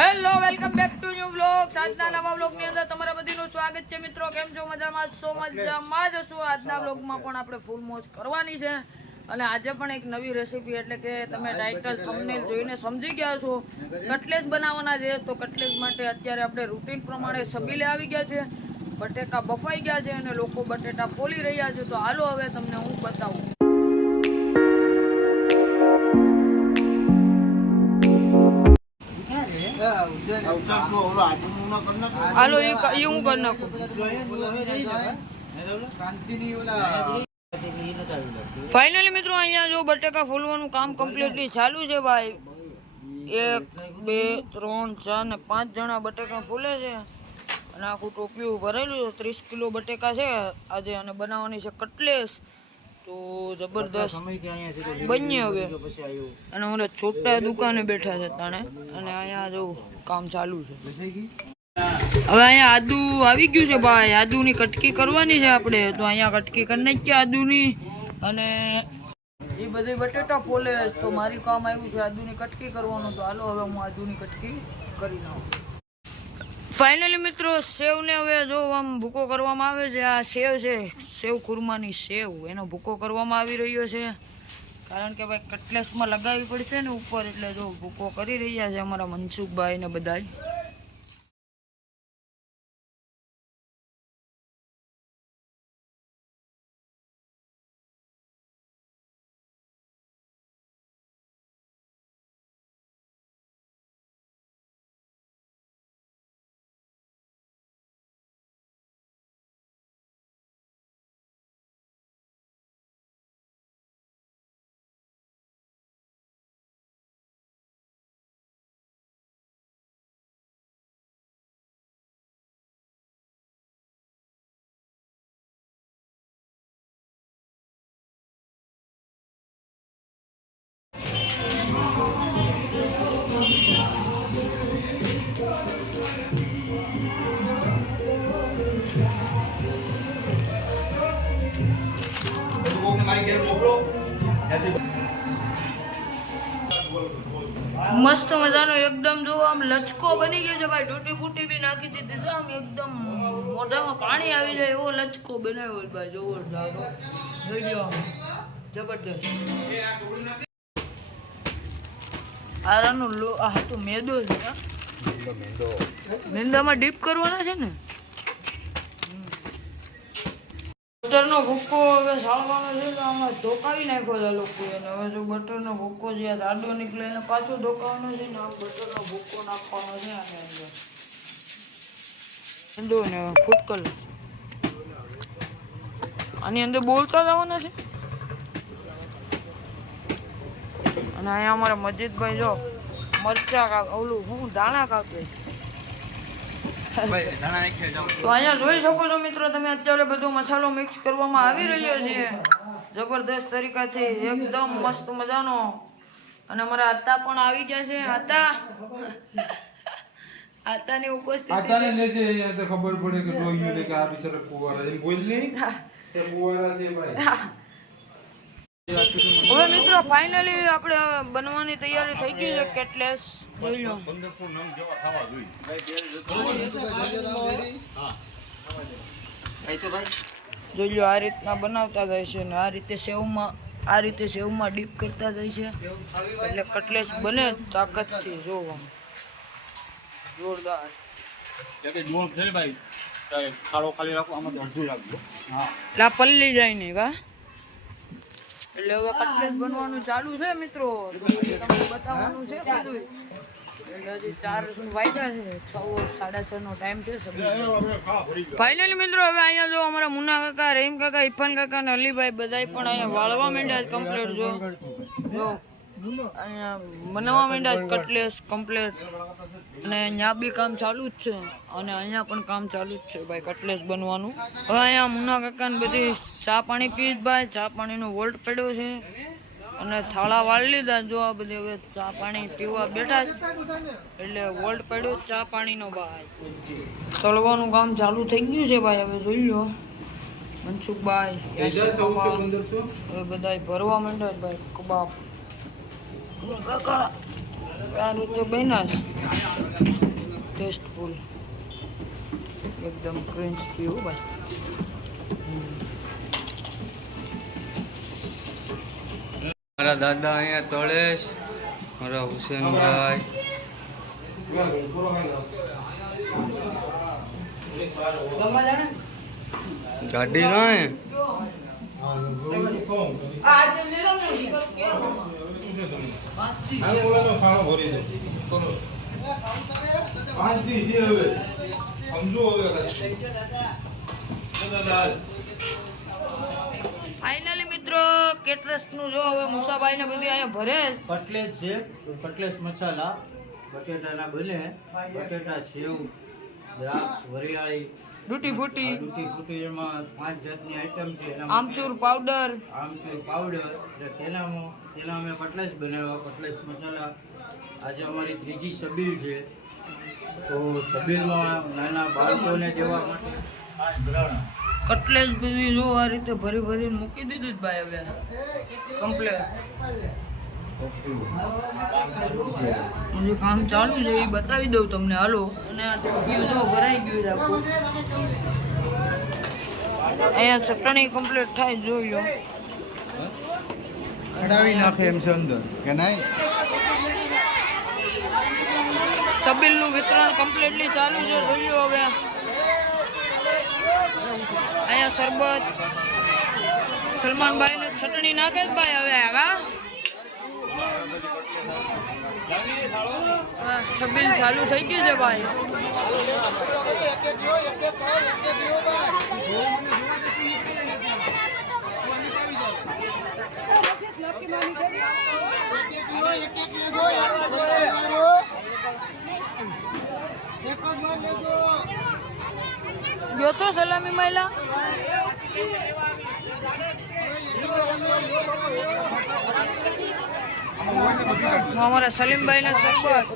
Hello welcome back to new blog આજના નવા બ્લોગની અંદર તમારા બધીનું સ્વાગત છે મિત્રો. કેમ છો? મજામાં? છો મજામાં જ છો આજના વ્લોગમાં પણ આપણે ફૂલ મોજ કરવાની છે. અને આજે પણ એક નવી રેસીપી એટલે કે તમે ટાઇટલ થંબનેલ જોઈને સમજી ગયા છો કટલેસ બનાવવાના છે તો કટલેસ માટે અત્યારે આપણે રૂટીન પ્રમાણે સબીલે આવી ગયા છે. બટેકા બફાઈ ગયા છે અને લોકો બટેટા ફોલી રહ્યા છે. તો હાલો હવે તમને હું બતાવું. હાલો એ હું કરી નાખું. ફાઇનલી મિત્રો, અહીંયા જો બટેકા ફૂલવાનું કામ કમ્પ્લીટલી ચાલુ છે ભાઈ. એક, બે, ત્રણ, ચાર ને પાંચ જણા બટેકા ફૂલે છે. અને આખું ટોપિયું ભરેલું ત્રીસ કિલો બટેકા છે આજે અને બનાવવાની છે કટલેસ. તો જબરદસ્ત બની હવે. અને અમારે છોટા દુકાને બેઠા છે તાણે. અને અહીંયા જો કામ ચાલુ છે. હવે અહીંયા આદુ આવી ગયું છે ભાઈ. આદુની કટકી કરવાની છે આપણે. તો અહીંયા કટકી કરી નાખીએ આદુની. અને એ બધી બટેટા ફોલે. તો મારી કામ આવ્યું છે આદુની કટકી કરવાનું. તો હાલો હવે હું આદુની કટકી કરી નાખું. ફાઇનલી મિત્રો, સેવને હવે જો આમ ભૂકો કરવામાં આવે છે, આ સેવ છે, સેવ કુરમાની સેવ, એનો ભૂકો કરવામાં આવી રહ્યો છે. કારણ કે ભાઈ કટલેસમાં લગાવવી પડશે ને ઉપર, એટલે જો ભૂકો કરી રહ્યા છે અમારા મનસુખભાઈ ને બધાય. મસ્ત મજાનો એકદમ જો આમ લચકો બની ગયો છે ભાઈ. તૂટી ફૂટી બી નાખી દીધી તો આમ એકદમ મોઢામાં પાણી આવી જાય એવો લચકો બનાવ્યો ભાઈ. જોરદાર જોઈ ગયો આમ. જબરદસ્ત આરાનું લો આ હતું મેદો છે? મેંદામાં ડીપ કરવાના છે ને? બટરનો ભૂક્કો હવે સાળવાનો છે તો આમાં ધોકાવી નાખ્યો છે લોકો અને હવે જો બટરનો ભૂક્કો છે, આ જાડો નીકળે એને પાછો ધોકાવાનો છે ને આમ બટરનો ભૂક્કો નાખવાનો છે આને અંદર. ઈંડો ને ફૂટકલ આની અંદર બોલતા જવાના છે. અને અહીંયા અમારા મસ્જિદભાઈ જો મરચા કાપ ઓલું, હું દાણા કાપે ભાઈ નાના એક ખેલ જાઓ તો અહીંયા જોઈ શકો છો મિત્રો તમે અત્યારે બધો મસાલો મિક્સ કરવામાં આવી રહ્યો છે. જબરદસ્ત તરીકાથી એકદમ મસ્ત મજાનો. અને અમારા આતા પણ આવી ગયા છે. આતા આતાની ઉપસ્થિતિ આતાને લેજે અહીંયા તો ખબર પડે કે ડોહ્યું ને કે આ બિચારા કુવારા એમ બોલ નહીં. કે કુંવારા છે ભાઈ. હવે મિત્રો ફાઇનલી આપણે બનવાની તૈયારી થઈ ગઈ છે, કેટલેસ? જોઈ લો જોઈ લો આ રીતના બનાવતા જાય છે ને આ રીતે સેવમાં આ રીતે સેવમાં ડીપ કરતા જાય છે. એટલે કટલેસ બને તાકાતથી જોવા જોરદાર. ખાલી રાખો આમાં અડધું રાખજો હા લા પલ્લી જાય ને કા? એટલે હવે કટલેસ બનવાનું ચાલુ છે મિત્રો. તમને બતાવવાનું છે બધું એટલે હજી ચાર વાગ્યા છે. છ સાડા છ નો ટાઈમ છે ફાઇનલી મિત્રો હવે અહીંયા જો અમારા મુના કાકા રહીમ કાકા ઇફાન કાકા અને અલીભાઈ બધા પણ અહીંયા વાળવા માંડ્યા કમ્પ્લીટ જો. જો. અહીંયા બનાવવા માંડ્યા છે કટલેસ કમ્પ્લેટ. અને અહીંયા બી કામ ચાલુ જ છે. અને અહીંયા પણ કામ ચાલુ જ છે ભાઈ કટલેસ બનવાનું. હવે અહીંયા મુના કાકાને બધી ચા પાણી પી જ ભાઈ. ચા પાણીનો વોલ્ટ પડ્યો છે. અને થાળા વાળી લીધા. જો આ બધી હવે ચા પાણી પીવા બેઠા જ એટલે વોલ્ટ પડ્યો ચા પાણીનો ભાઈ. તળવાનું કામ ચાલુ થઈ ગયું છે ભાઈ. હવે જોઈ લો. મનસુખભાઈ હવે બધા ભરવા માંડ્યા છે ભાઈ. કબાબ. કાકા આ રીતે બન્યા છે ટેસ્ટફુલ એકદમ ક્રિસ્પી હો ભાઈ. મારા દાદા અહીંયા તળેશ મારા હુસેનભાઈ. ગાડી કાંઈ આ છે લઈ લો ને વિગત કે આ બોલાનો ફાળો ભરી દો. કરો. પાંચ દી છે હવે. સમજો હવે ફાઇનલી મિત્રો કેટરસનું જો હવે મુસાભાઈ ને બધી અહીંયા ભરે. છે. કટલેસ છે કટલેસ મસાલા બટેટાના બને બટેટા સેવ દ્રાક્ષ વરિયાળી ડૂટી ફૂટી. ડૂટી ફૂટી એમાં પાંચ જાતની આઈટમ છે. આમચૂર પાવડર. આમચૂર પાવડર એટલે તેનામાં તેના અમે કટલેસ બનાવ્યા કટલેસ મસાલા. આજે અમારી ત્રીજી સબીલ છે. તો સબીલમાં નાના બાળકોને દેવા માટે પાંચ ગ્રહણ કટલેસ બધી જો આ રીતે ભરી ભરીને મૂકી દીધું જ ભાઈ હવે. કમ્પ્લેટ હજી કામ ચાલુ છે એ બતાવી દઉં તમને. હાલો. અને આ ટોપિયું જો ભરાઈ ગયું છે આખું. અહીંયા ચટણી કમ્પ્લીટ થાય જોઈ લો. અડાવી નાખે એમ છે અંદર. કે નહીં? સબીલનું વિતરણ કમ્પ્લીટલી ચાલુ છે જોઈ લો હવે. અહીંયા સરબત. સલમાનભાઈ ને ચટણી નાખે જ ભાઈ હવે આગા હા, સબીલ ચાલુ થઈ ગયું છે ભાઈ. ગયો તો સલામી માયલા હું અમારા સલીમભાઈ ના સરબત